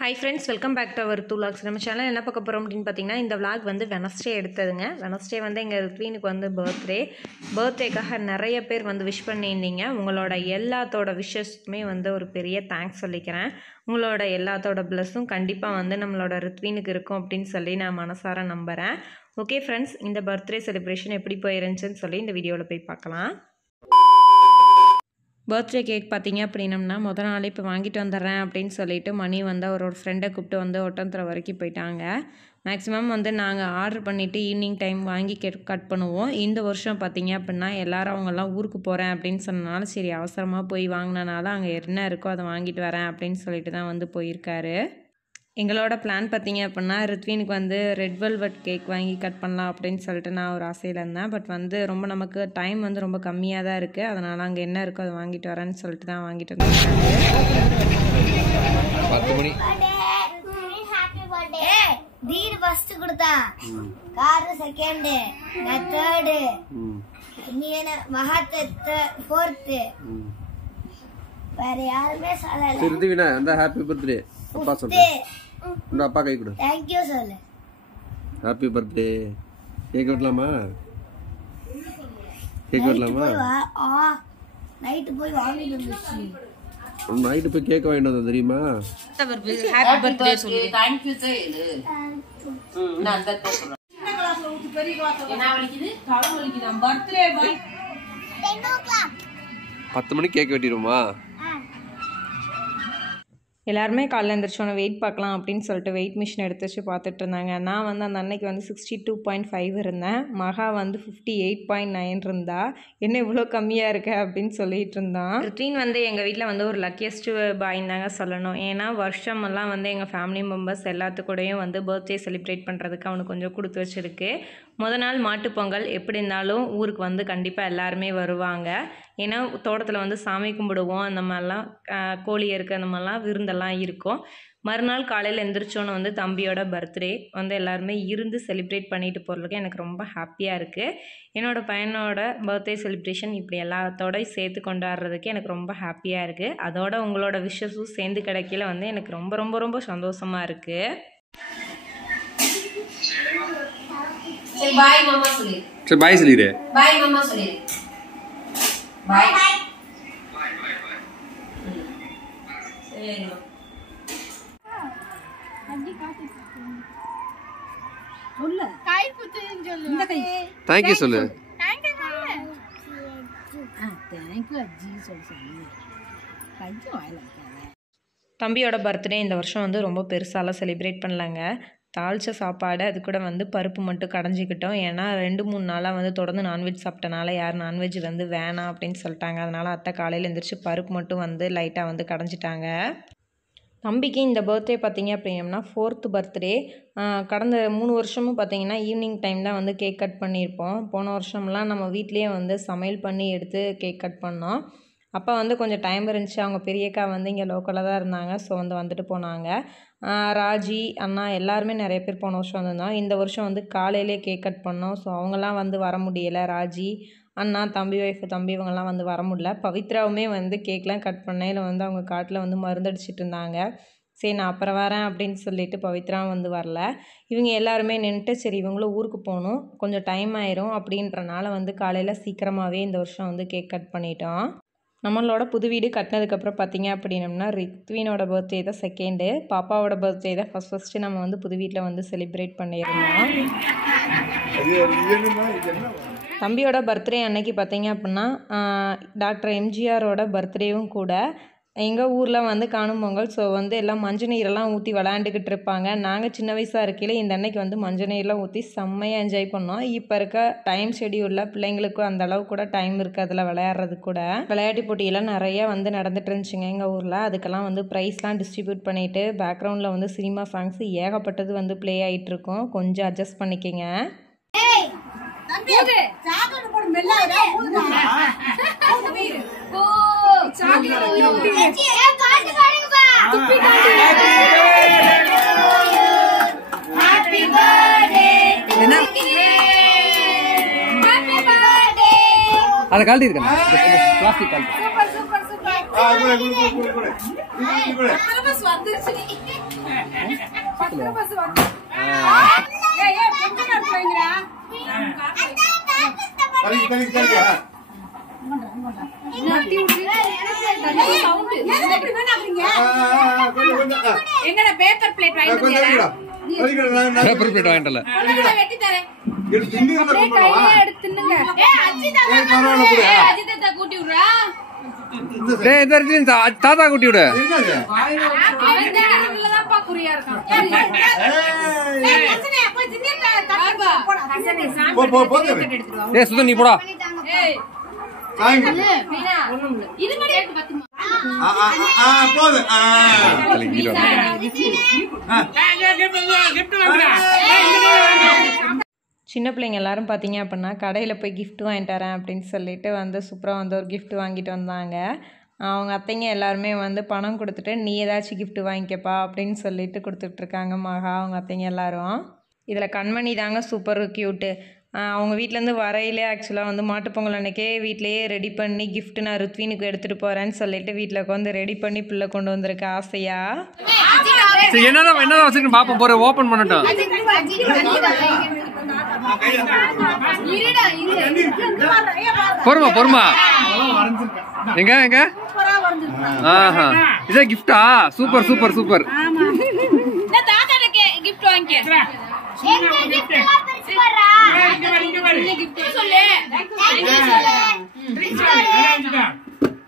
Hi friends, welcome back to our 2 vlogs. நம்ம channel என்ன பார்க்க போறோம் அப்படினு பாத்தீங்கன்னா இந்த vlog வந்து Wednesday எடுத்ததுங்க. Wednesday வந்து எங்க ரித்வீனுக்கு வந்து பர்த்டேக்காக நிறைய பேர் வந்து விஷ் பண்ணியிருந்தீங்க. உங்களோட எல்லாத்தோட விஷஸ்க்குமே வந்து ஒரு பெரிய தேங்க்ஸ் சொல்லிக்கிறேன். உங்களோட எல்லாத்தோட பிளஸும் கண்டிப்பா வந்து நம்மளோட ரித்வீனுக்கு இருக்கும் அப்படினு சொல்லி நான் மனசார நம்புறேன். ஓகே फ्रेंड्स, இந்த பர்த்டே செலிப்ரேஷன் எப்படி போயிருந்துச்சுன்னு சொல்லி இந்த வீடியோல போய் பார்க்கலாம். பர்த்டே கேக் பார்த்தீங்க அப்படின்னம்னா முதல் நாளே இப்போ வாங்கிட்டு வந்துடுறேன் அப்படின்னு சொல்லிட்டு மணி வந்து அவரோட ஃப்ரெண்டை கூப்பிட்டு வந்து ஒட்டந்தர வரைக்கும் போயிட்டாங்க. மேக்ஸிமம் வந்து நாங்கள் ஆர்டர் பண்ணிவிட்டு ஈவினிங் டைம் வாங்கி கட் பண்ணுவோம். இந்த வருஷம் பார்த்தீங்க அப்படின்னா எல்லோரும் அவங்கெல்லாம் ஊருக்கு போகிறேன் அப்படின்னு சொன்னனால சரி அவசரமாக போய் வாங்கினனால அங்கே என்ன இருக்கோ அதை வாங்கிட்டு வரேன் அப்படின்னு சொல்லிட்டு தான் வந்து போயிருக்காரு. எங்களோட பிளான் பார்த்தீங்க அப்படின்னா ரித்வீனுக்கு வந்து ரெட் வெல்வெட் கேக் வாங்கி கட் பண்ணலாம் அப்படின்னு சொல்லிட்டு நான் ஒரு ஆசையில் இருந்தேன். பட் வந்து ரொம்ப நமக்கு டைம் வந்து ரொம்ப கம்மியாக தான் இருக்குது. அதனால் அங்கே என்ன இருக்கோ அதை வாங்கிட்டு வரேன்னு சொல்லிட்டு தான் வாங்கிட்டு வந்தேன். 10 மணி ஹேப்பி பர்த்டே தீர் ஃபர்ஸ்ட் கொடுத்தா கார் செகண்ட் நான் தேர்ட் நீ என்ன மஹாத் ஃபோர்த் வேற யாருமே சொல்லல. சரி ரித்வீனா அந்த ஹேப்பி பர்த்டே அப்பா சொல்லு. உங்க அப்பா கை கொடு. थैंक यू சொல்லு. Happy birthday. கேக் வெட்டலாமா? கேக் வெட்டலாமா? நைட் போய் வாங்கிட்டு வந்துச்சு. நைட் போய் கேக் வாங்கிட்டு வந்தோம் தெரியுமா? ஹாப்பி பர்த்டே சொல்லு. थैंक यू சொல்லு. நான் அந்த சொல்றேன். சின்ன கிளாஸ்ல ஊத்து பெரிய கிளாஸ்ல என்ன வலிக்குது? தலை வலிக்குது. பர்த்டே பாய் 10 o'clock 10 மணிக்கு கேக் வெட்டிடுமா? எல்லாருமே காலைல எழுந்திரிச்சோன்னே வெயிட் பார்க்கலாம் அப்படின்னு சொல்லிட்டு வெயிட் மிஷின் எடுத்து வச்சு பார்த்துட்டு இருந்தாங்க. நான் வந்து அந்த அன்னைக்கு வந்து 62.5 இருந்தேன். மகா வந்து 58.9 இருந்தா. என்ன இவ்வளோ கம்மியாக இருக்க அப்படின்னு சொல்லிட்டு இருந்தான். ரித்வீன் வந்து எங்கள் வீட்டில் வந்து ஒரு லக்கியஸ்ட் பாயின்னு தாங்க சொல்லணும். ஏன்னா வருஷமெல்லாம் வந்து எங்கள் ஃபேமிலி மெம்பர்ஸ் எல்லாத்துக்கூடையும் வந்து பர்த்டே செலிப்ரேட் பண்ணுறதுக்கு அவனுக்கு கொஞ்சம் கொடுத்து வச்சுருக்கு. முதல் நாள் மாட்டுப்பொங்கல் எப்படி இருந்தாலும் ஊருக்கு வந்து கண்டிப்பாக எல்லாருமே வருவாங்க. ஏன்னா தோட்டத்தில் வந்து சாமி கும்பிடுவோம், அந்த மாதிரிலாம் கோழி இருக்குது, அந்த மாதிரிலாம் விருந்தெல்லாம் இருக்கும். மறுநாள் காலையில் எழுந்திரிச்சோன்னு வந்து தம்பியோட பர்த்டே வந்து எல்லாருமே இருந்து செலிப்ரேட் பண்ணிட்டு போகிறதுக்கு எனக்கு ரொம்ப ஹாப்பியாக இருக்குது. என்னோடய பையனோட பர்த்டே செலிப்ரேஷன் இப்படி எல்லாத்தோடய சேர்த்து கொண்டாடுறதுக்கு எனக்கு ரொம்ப ஹாப்பியாக இருக்குது. அதோட உங்களோட விஷஸும் சேர்ந்து கிடைக்கல வந்து எனக்கு ரொம்ப ரொம்ப ரொம்ப சந்தோஷமாக இருக்குது. சரி பாய் மாமா சொல்லு. சரி பாய் சொல்லிடு. பாய் மாமா சொல்லு. பாய் பாய் சரி சொல்லு. கை புத்துன்னு சொல்லு. இந்த கை தேங்க் யூ சொல்லு. தேங்க் யூ அஜி சொல்லு. கை வாயில வைக்காத. தம்பியோட பர்த்டே இந்த வருஷம் வந்து ரொம்ப பெருசாலாம் செலிப்ரேட் பண்ணலாங்க. தாளித்த சாப்பாடு அது கூட வந்து பருப்பு மட்டும் கடைஞ்சிக்கிட்டோம். ஏன்னா 2-3 நாளாக வந்து தொடர்ந்து நான்வெஜ் சாப்பிட்டனால யார் நான்வெஜ் வந்து வேணாம் அப்படின்னு சொல்லிட்டாங்க. அதனால் அத்தை காலையில் எழுந்திரிச்சு பருப்பு மட்டும் வந்து லைட்டாக வந்து கடைஞ்சிட்டாங்க. தம்பிக்கு இந்த பர்த்டே பார்த்திங்க அப்படின்னா 4th பர்த்டே. கடந்த 3 வருஷமும் பார்த்திங்கன்னா ஈவினிங் டைம் தான் வந்து கேக் கட் பண்ணியிருப்போம். போன வருஷம்லாம் நம்ம வீட்லேயே வந்து சமையல் பண்ணி எடுத்து கேக் கட் பண்ணோம். அப்போ வந்து கொஞ்சம் டைம் இருந்துச்சு. அவங்க பெரியக்கா வந்து இங்கே லோக்கலாக தான் இருந்தாங்க. ஸோ வந்துட்டு போனாங்க. ராஜி அண்ணா எல்லாருமே நிறைய பேர் போன வருஷம் வந்திருந்தோம். இந்த வருஷம் வந்து காலையிலே கேக் கட் பண்ணோம். ஸோ அவங்களாம் வந்து வர முடியலை. ராஜி அண்ணா தம்பி ஒய்ஃபு தம்பி இவங்கெல்லாம் வந்து வர முடியல. பவித்ராவுமே வந்து கேக்லாம் கட் பண்ணையில் வந்து அவங்க காட்டில் வந்து மருந்தடிச்சிட்டு இருந்தாங்க. சரி நான் அப்புறம் வரேன் அப்படின்னு சொல்லிட்டு பவித்ராவும் வந்து வரல. இவங்க எல்லாருமே நின்றுட்டு சரி இவங்களும் ஊருக்கு போகணும், கொஞ்சம் டைம் ஆயிரும் அப்படின்றனால வந்து காலையில் சீக்கிரமாகவே இந்த வருஷம் வந்து கேக் கட் பண்ணிட்டோம். நம்மளோட புது வீடு கட்டினதுக்கப்புறம் பார்த்திங்க அப்படின்னம்னா ரித்வீனோட பர்த்டே தான் செகண்டு, பாப்பாவோட பர்த்டே தான் ஃபஸ்ட்டு நம்ம வந்து புது வீட்டில் வந்து செலிப்ரேட் பண்ணியிருந்தோம். தம்பியோட பர்த்டே அன்னைக்கு பார்த்திங்க அப்படின்னா டாக்டர் எம்ஜிஆரோட பர்த்டேவும் கூட. எங்கள் ஊரில் வந்து காணும் பொங்கல். ஸோ வந்து எல்லாம் மஞ்சள் நீரெல்லாம் ஊற்றி விளையாண்டுக்கிட்டு இருப்பாங்க. நாங்கள் சின்ன வயசாக இருக்கையில் இந்த அன்னைக்கு வந்து மஞ்சள் நீரெலாம் ஊற்றி செம்மையாக என்ஜாய் பண்ணோம். இப்போ இருக்க டைம் ஷெடியூலில் பிள்ளைங்களுக்கும் அந்த அளவு கூட டைம் இருக்குது அதில் விளையாடுறது கூட. விளையாட்டு போட்டியெல்லாம் நிறையா வந்து நடந்துட்டு இருந்துச்சுங்க எங்கள் ஊரில். அதுக்கெல்லாம் வந்து ப்ரைஸ்லாம் டிஸ்ட்ரிபியூட் பண்ணிவிட்டு பேக்ரவுண்டில் வந்து சினிமா சாங்ஸ் ஏகப்பட்டது வந்து ப்ளே ஆகிட்டுருக்கோம். கொஞ்சம் அட்ஜஸ்ட் பண்ணிக்கங்க. அதை கழட்டி இருக்கேன். பிளாஸ்டிக் கழட்டி. Super super super. தாத்தா கூட்டி விடு. சுதன் நீ போடா. சின்ன பிள்ளைங்க எல்லாரும் பார்த்தீங்க அப்படின்னா கடையில் போய் gift வாங்கிட்டு வரேன் அப்படின்னு சொல்லிட்டு வந்து சூப்பராக வந்து ஒரு gift வாங்கிட்டு வந்தாங்க. அவங்க அத்தைங்க எல்லாருமே வந்து பணம் கொடுத்துட்டு நீ ஏதாச்சும் gift வாங்கிக்கப்பா அப்படின்னு சொல்லிட்டு கொடுத்துட்ருக்காங்க மகா அவங்க அத்தைங்க எல்லாரும். இதில் கண்மணி தாங்க சூப்பர் க்யூட்டு. அவங்க வீட்டிலேருந்து வரையிலே ஆக்சுவலாக வந்து மாட்டுப்பொங்கல் அன்றைக்கே வீட்டிலையே ரெடி பண்ணி gift நான் ருத்வினுக்கு எடுத்துகிட்டு போகிறேன்னு சொல்லிட்டு வீட்டில் வந்து ரெடி பண்ணி பிள்ளை கொண்டு வந்திருக்க ஆசையா. என்னதான் வச்சுக்கணும் பாப்போம், போற ஓபன் பண்ணட்டும். பொறுமா எங்க எங்க ஆஹா இதே கிஃப்டா? Super super super.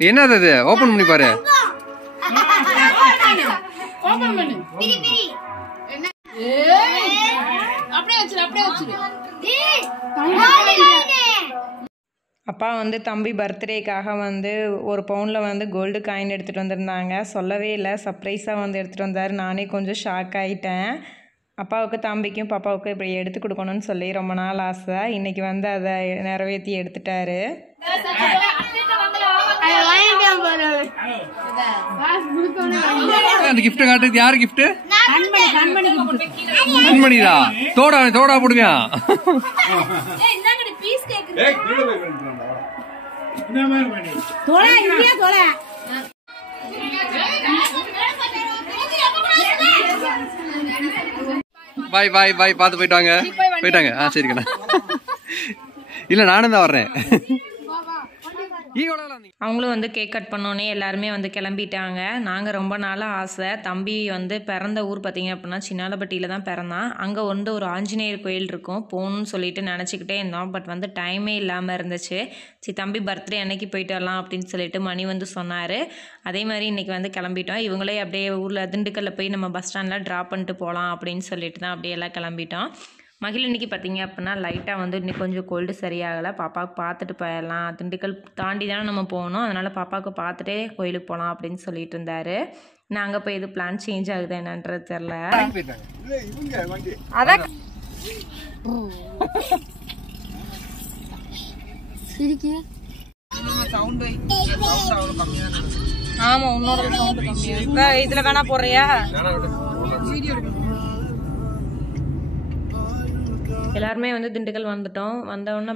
என்னது அது? ஓபன் பண்ணி பாரு. அப்பா வந்து தம்பி பர்த்டேக்காக வந்து 1 பவுனில் வந்து கோல்டு காயின் எடுத்துகிட்டு வந்திருந்தாங்க. சொல்லவே இல்லை, சர்ப்ரைஸாக வந்து எடுத்துகிட்டு வந்தார். நானே கொஞ்சம் ஷாக் ஆகிட்டேன். அப்பாவுக்கு தம்பிக்கும் பாப்பாவுக்கும் இப்படி எடுத்து கொடுக்கணும்னு சொல்லி ரொம்ப நாள் ஆசை. இன்றைக்கி வந்து அதை நிறைவேற்றி எடுத்துட்டாரு. அந்த கிஃப்ட் காட்டுறது யாரு கிஃப்ட்? கண்மணிதா. தோடா போடுவியா? பாய் பார்த்து போயிட்டாங்க. சரிக்கண்ணா. இல்ல நானும் தான் வர்றேன். அவங்களும் வந்து கேக் கட் பண்ணோன்னே எல்லாருமே வந்து கிளம்பிட்டாங்க. நாங்கள் ரொம்ப நாளாக ஆசை, தம்பி வந்து பிறந்த ஊர் பார்த்திங்க அப்படின்னா சின்னாலப்பட்டியில் தான் பிறந்தான். அங்கே வந்து ஒரு ஆஞ்சநேயர் கோயில் இருக்கும், போகணுன்னு சொல்லிட்டு நினச்சிக்கிட்டே இருந்தோம். பட் வந்து டைமே இல்லாமல் இருந்துச்சு. சரி தம்பி பர்த்டே அன்னைக்கு போயிட்டு வரலாம் அப்படின்னு சொல்லிட்டு மணி வந்து சொன்னார். அதே மாதிரி இன்றைக்கி வந்து கிளம்பிட்டோம். இவங்களே அப்படியே ஊரில் திண்டுக்கல்ல போய் நம்ம பஸ் ஸ்டாண்டில் ட்ராப் பண்ணிட்டு போகலாம் அப்படின்னு சொல்லிட்டு தான் அப்படியே எல்லாம் கிளம்பிட்டோம். மகிழ் இன்றைக்கி பார்த்திங்க அப்படின்னா லைட்டாக வந்து இன்னும் கொஞ்சம் கோல்டு சரியாகலை. பாப்பாவுக்கு பார்த்துட்டு போயிடலாம், திண்டுக்கல் தாண்டி தானே நம்ம போகணும், அதனால் பாப்பாவுக்கு பார்த்துட்டே கோயிலுக்கு போகலாம் அப்படின்னு சொல்லிட்டு இருந்தார். நாங்கள் போய் இது பிளான் சேஞ்ச் ஆகுது என்னன்றது தெரில. அதான் ஆமாம் உன்னோட சவுண்டு கம்மியாக இதில் வேணா போடுறியா? எல்லாருமே வந்து திண்டுக்கல் வந்துட்டோம். வந்தோடனே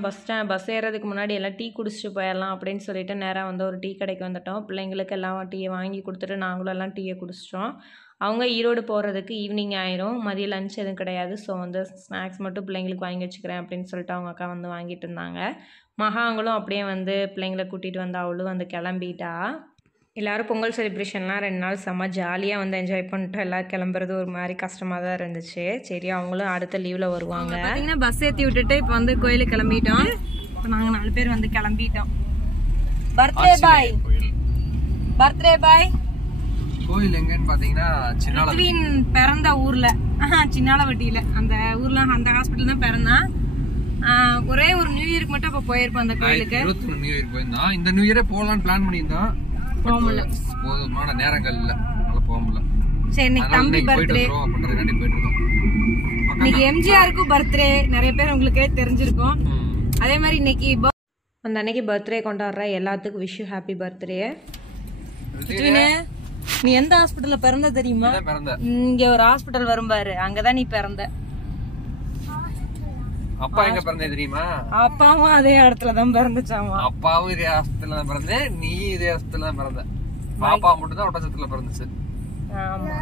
பஸ் ஏறதுக்கு முன்னாடி எல்லாம் டீ குடிச்சிட்டு போயிடலாம் அப்படின்னு சொல்லிட்டு நேராக வந்து ஒரு டீ கடைக்கு வந்துட்டோம். பிள்ளைங்களுக்கு எல்லாம் டீயை வாங்கி கொடுத்துட்டு நாங்களும் எல்லாம் டீயை குடிச்சிட்டோம். அவங்க ஈரோடு போகிறதுக்கு ஈவினிங் ஆயிரும், மதியம் லஞ்ச் எதுவும் கிடையாது. ஸோ வந்து ஸ்நாக்ஸ் மட்டும் பிள்ளைங்களுக்கு வாங்கி வச்சுக்கிறேன் அப்படின்னு சொல்லிட்டு அவங்க அக்கா வந்து வாங்கிட்டு இருந்தாங்க. மகாங்களும் அப்படியே வந்து பிள்ளைங்களை கூட்டிகிட்டு வந்து அவளும் வந்து கிளம்பிட்டா. எல்லோரும் பொங்கல் செலிப்ரேஷன்லாம் 2 நாள் செம்ம ஜாலியாக வந்து என்ஜாய் பண்ணிட்டு எல்லோரும் கிளம்புறது ஒரு மாதிரி கஷ்டமாக தான் இருந்துச்சு. சரி அவங்களும் அடுத்த லீவில் வருவாங்க. பார்த்தீங்கன்னா பஸ் ஏற்றி விட்டுட்டு இப்போ வந்து கோயிலுக்கு கிளம்பிட்டோம். இப்போ நாங்கள் 4 பேர் வந்து கிளம்பிட்டோம். பர்த்டே பாய் கோயில் எங்கன்னு பார்த்தீங்கன்னா ருத்வின் பிறந்த ஊரில், சின்னாலப்பட்டியில். அந்த ஊரில் அந்த ஹாஸ்பிட்டல் தான் பிறந்தான். ஒரே ஒரு நியூ இயருக்கு மட்டும் அப்போ போயிருப்போம் அந்த கோயிலுக்கு. 21 நியூ இயர் போயிருந்தோம். இந்த நியூ இயரே போகலான்னு பிளான் பண்ணியிருந்தோம், போதுமான நேரங்கள் இல்ல, அதனால போக முடியல. சரி இன்னைக்கு தம்பி பர்த்டே அப்படின்றதுக்காண்டி போயிட்டு இருக்கோம். இன்னைக்கு எம்ஜிஆருக்கு பர்த்டே, நிறைய பேர் உங்களுக்கே தெரிஞ்சிருக்கும். அதே மாதிரி இன்னைக்கு அந்த அன்னைக்கு பர்த்டே கொண்டாடுற எல்லாத்துக்கும் விஷ் ஹாப்பி பர்த்டே. நீ எந்த ஹாஸ்பிட்டல்ல பிறந்த தெரியுமா? இங்க ஒரு ஹாஸ்பிட்டல் வரும் பாரு, அங்கதான் நீ பிறந்த. அப்பா எங்க பிறந்தே தெரியுமா? அப்பாவும் அதே இடத்துல தான் பிறந்துச்சாமா. அப்பாவும் இதே ஹாஸ்பிட்டல்ல தான் பிறந்தேன், நீ இதே ஹாஸ்பிட்டல்ல தான் பிறந்த. பாப்பா மட்டும் தான் ஒட்டச்சத்துல பிறந்துச்சு. ஆமாம்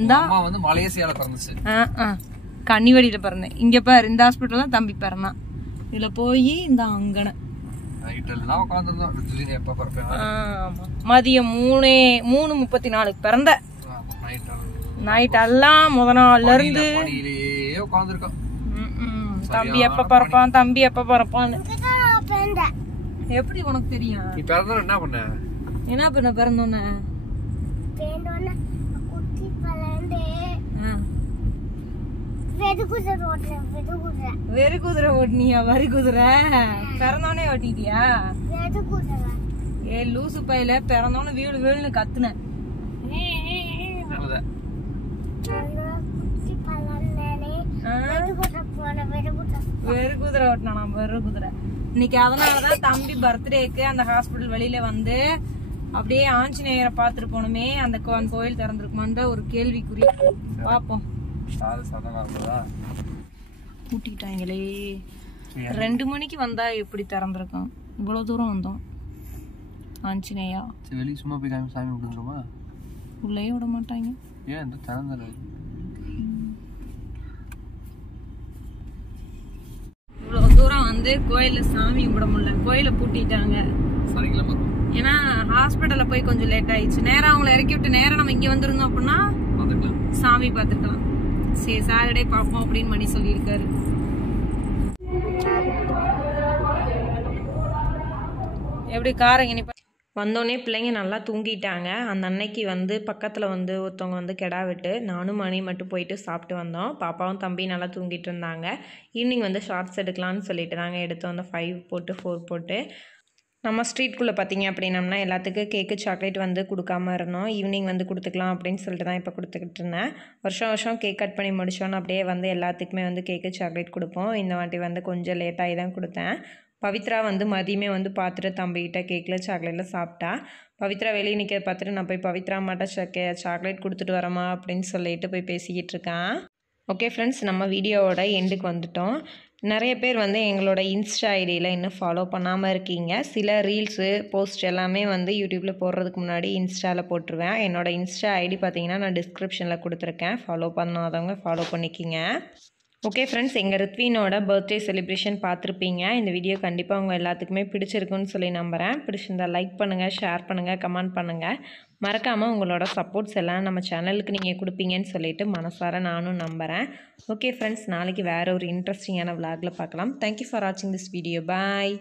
இந்த அம்மா வந்து மலேசியால பிறந்துச்சு. கன்னிவடியில பிறந்தேன். இங்க பாரு இந்த ஹாஸ்பிட்டல் தான் தம்பி பிறந்தான். இதுல போய் இந்த அங்கனை நைட் எல்லாம் உட்காந்துருந்தோம். எப்ப பிறப்பேன்? ஆமா மதியம் 3:34 பிறந்த. நைட் எல்லாம் முத நாள்ல இருந்து உட்காந்துருக்கோம். தம்பி எப்ப பிறப்பான் தம்பி எப்ப பிறப்பான்னு. எப்படி உனக்கு தெரியும்? நீ பிறந்த என்ன பண்ண? என்ன பண்ண பிறந்தோன்னு? வெறு குதிரை ஓட்டினியா? வரி குதிரை பிறந்தோடனே ஓட்டிட்டியா? ஏ லூசு பையில பிறந்தோன்னு வீடு வீடுன்னு கத்துன. வெறு குதிரை ஓட்டினா வெறு குதிரை. இன்னைக்கு அதனாலதான் தம்பி பர்த்டேக்கு அந்த ஹாஸ்பிட்டல் வெளியில வந்து அப்படியே ஆஞ்சநேயரை பாத்துட்டு போனோமே, அந்த கோயில் திறந்திருக்குமான்னு ஒரு கேள்விக்குறி. பாப்போம். கூட்டிட்டாங்களே 2 மணிக்கு வந்தா எப்படி திறந்திருக்கோம்? இவ்வளவு தூரம் வந்தோம். ஆஞ்சநேயா வெளியே சும்மா போய் சாமி விட்டுருமா? உள்ளே விட மாட்டாங்க. ஏன் திறந்துரு? இவ்வளவு தூரம் வந்து கோயில்ல சாமி கும்பிட முடியல, கோயில பூட்டிட்டாங்க. ஏன்னா ஹாஸ்பிட்டல்ல போய் கொஞ்சம் லேட் ஆயிடுச்சு. நேரம் அவங்களை இறக்கி விட்டு நேரம் நம்ம இங்க வந்திருந்தோம் அப்படின்னா சாமி பாத்துக்கலாம். சரி சாட்டர்டே பாப்போம் அப்படின்னு மணி சொல்லியிருக்காரு. எப்படி காரங்க வந்தோடனே பிள்ளைங்க நல்லா தூங்கிட்டாங்க. அந்த அன்னைக்கு வந்து பக்கத்தில் வந்து ஒருத்தவங்க வந்து கெடா விட்டு நானும் மணி மட்டும் போயிட்டு சாப்பிட்டு வந்தோம். பாப்பாவும் தம்பி நல்லா தூங்கிட்டு இருந்தாங்க. ஈவினிங் வந்து ஷார்ட்ஸ் எடுக்கலான்னு சொல்லிட்டு தாங்க எடுத்து வந்து 5 போட்டு 4 போட்டு நம்ம ஸ்ட்ரீட்குள்ளே பார்த்தீங்க அப்படின்னம்னா எல்லாத்துக்கும் கேக்கு சாக்லேட் வந்து கொடுக்காம இருந்தோம். ஈவினிங் வந்து கொடுத்துக்கலாம் அப்படின்னு சொல்லிட்டு தான் இப்போ கொடுத்துக்கிட்டு இருந்தேன். வருஷம் கேக் கட் பண்ணி முடிச்சோன்னு அப்படியே வந்து எல்லாத்துக்குமே வந்து கேக்கு சாக்லேட் கொடுப்போம். இந்த வாட்டி வந்து கொஞ்சம் லேட்டாகி தான் கொடுத்தேன். பவித்ரா வந்து மதியமே வந்து பார்த்துட்டு தம்பிக்கிட்ட கேக்கில் சாக்லேட்டில் சாப்பிட்டா. பவித்ரா வெளியே நிற்க பார்த்துட்டு நான் போய் பவித்ரா மாட்ட சாக்லேட் கொடுத்துட்டு வரமா அப்படின்னு சொல்லிட்டு போய் பேசிக்கிட்டு இருக்கேன். ஓகே ஃப்ரெண்ட்ஸ், நம்ம வீடியோவோட எண்டுக்கு வந்துட்டோம். நிறைய பேர் வந்து எங்களோட இன்ஸ்டா ஐடியில் இன்னும் ஃபாலோ பண்ணாமல் இருக்கீங்க. சில ரீல்ஸு போஸ்ட் எல்லாமே வந்து யூடியூப்பில் போடுறதுக்கு முன்னாடி இன்ஸ்டாவில் போட்டுருவேன். என்னோடய இன்ஸ்டா ஐடி பார்த்தீங்கன்னா நான் டிஸ்கிரிப்ஷனில் கொடுத்துருக்கேன். ஃபாலோ பண்ணாதவங்க ஃபாலோ பண்ணிக்கிங்க. ஓகே ஃப்ரெண்ட்ஸ், எங்கள் ரித்வினோட பர்த்டே செலிப்ரேஷன் பார்த்துருப்பீங்க. இந்த வீடியோ கண்டிப்பாக உங்கள் எல்லாத்துக்குமே பிடிச்சிருக்குன்னு சொல்லி நம்புகிறேன். பிடிச்சிருந்தா லைக் பண்ணுங்கள், ஷேர் பண்ணுங்கள், கமெண்ட் பண்ணுங்கள். மறக்காமல் உங்களோட சப்போர்ட்ஸ் எல்லாம் நம்ம சேனலுக்கு நீங்கள் கொடுப்பீங்கன்னு சொல்லிட்டு மனசார நானும் நம்புகிறேன். ஓகே ஃப்ரெண்ட்ஸ், நாளைக்கு வேறு ஒரு இன்ட்ரெஸ்டிங்கான விளாகில் பார்க்கலாம். தேங்க்யூ ஃபார் வாட்சிங் திஸ் வீடியோ. பாய்.